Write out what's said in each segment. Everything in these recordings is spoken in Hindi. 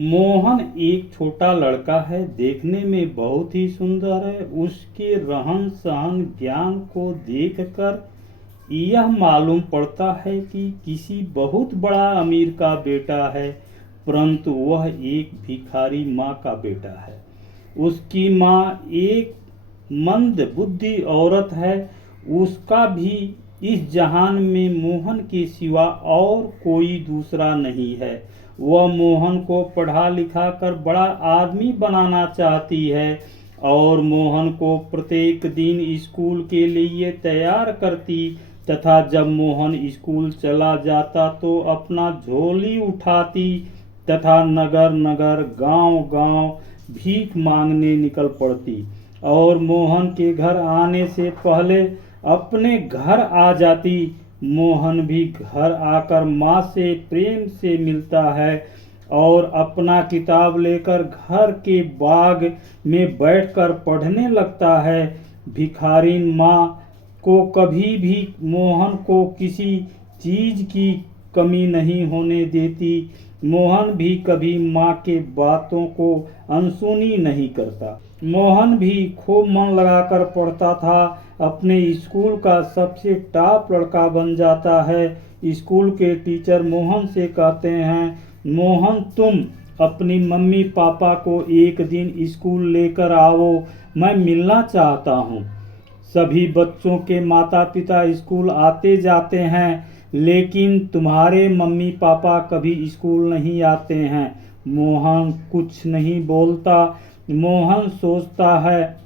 मोहन एक छोटा लड़का है, देखने में बहुत ही सुंदर है। उसके रहन सहन ज्ञान को देखकर यह मालूम पड़ता है कि किसी बहुत बड़ा अमीर का बेटा है, परंतु वह एक भिखारी माँ का बेटा है। उसकी माँ एक मंद बुद्धि औरत है। उसका भी इस जहान में मोहन के सिवा और कोई दूसरा नहीं है। वह मोहन को पढ़ा लिखा कर बड़ा आदमी बनाना चाहती है और मोहन को प्रत्येक दिन स्कूल के लिए तैयार करती तथा जब मोहन स्कूल चला जाता तो अपना झोली उठाती तथा नगर नगर गांव गांव भीख मांगने निकल पड़ती और मोहन के घर आने से पहले अपने घर आ जाती। मोहन भी घर आकर माँ से प्रेम से मिलता है और अपना किताब लेकर घर के बाग में बैठकर पढ़ने लगता है। भिखारिन माँ को कभी भी मोहन को किसी चीज की कमी नहीं होने देती। मोहन भी कभी माँ के बातों को अनसुनी नहीं करता। मोहन भी खूब मन लगाकर पढ़ता था। अपने स्कूल का सबसे टॉप लड़का बन जाता है। स्कूल के टीचर मोहन से कहते हैं, मोहन तुम अपनी मम्मी पापा को एक दिन स्कूल लेकर आओ, मैं मिलना चाहता हूँ। सभी बच्चों के माता पिता स्कूल आते जाते हैं, लेकिन तुम्हारे मम्मी पापा कभी स्कूल नहीं आते हैं। मोहन कुछ नहीं बोलता। मोहन सोचता है,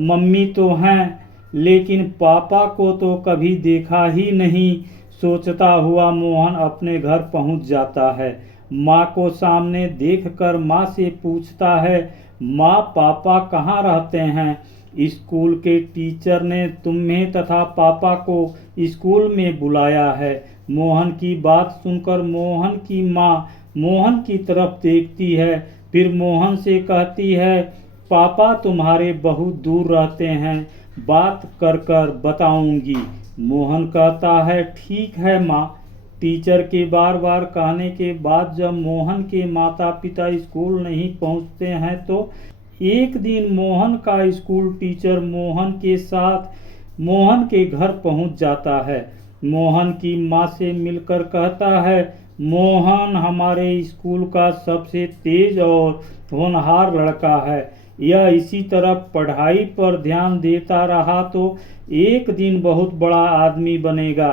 मम्मी तो हैं लेकिन पापा को तो कभी देखा ही नहीं। सोचता हुआ मोहन अपने घर पहुंच जाता है। माँ को सामने देखकर माँ से पूछता है, माँ पापा कहाँ रहते हैं? स्कूल के टीचर ने तुम्हें तथा पापा को स्कूल में बुलाया है। मोहन की बात सुनकर मोहन की माँ मोहन की तरफ देखती है, फिर मोहन से कहती है, पापा तुम्हारे बहुत दूर रहते हैं, बात कर कर बताऊंगी। मोहन कहता है, ठीक है माँ। टीचर के बार बार कहने के बाद जब मोहन के माता पिता स्कूल नहीं पहुंचते हैं तो एक दिन मोहन का स्कूल टीचर मोहन के साथ मोहन के घर पहुंच जाता है। मोहन की माँ से मिलकर कहता है, मोहन हमारे स्कूल का सबसे तेज और होनहार लड़का है। यह इसी तरह पढ़ाई पर ध्यान देता रहा तो एक दिन बहुत बड़ा आदमी बनेगा।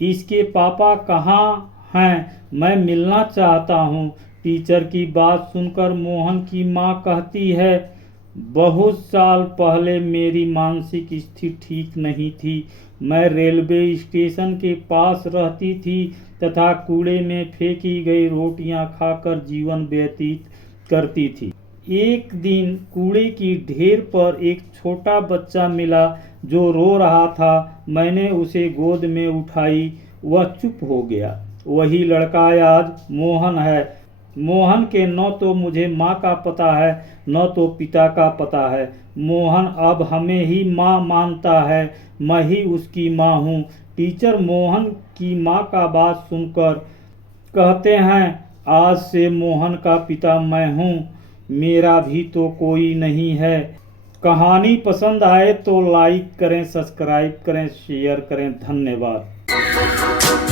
इसके पापा कहाँ हैं? मैं मिलना चाहता हूँ। टीचर की बात सुनकर मोहन की माँ कहती है, बहुत साल पहले मेरी मानसिक स्थिति ठीक नहीं थी। मैं रेलवे स्टेशन के पास रहती थी तथा कूड़े में फेंकी गई रोटियां खाकर जीवन व्यतीत करती थी। एक दिन कूड़े की ढेर पर एक छोटा बच्चा मिला जो रो रहा था। मैंने उसे गोद में उठाई, वह चुप हो गया। वही लड़का आज मोहन है। मोहन के न तो मुझे माँ का पता है न तो पिता का पता है। मोहन अब हमें ही माँ मानता है, मैं ही उसकी माँ हूँ। टीचर मोहन की माँ का बात सुनकर कहते हैं, आज से मोहन का पिता मैं हूँ, मेरा भी तो कोई नहीं है। कहानी पसंद आए तो लाइक करें, सब्सक्राइब करें, शेयर करें। धन्यवाद।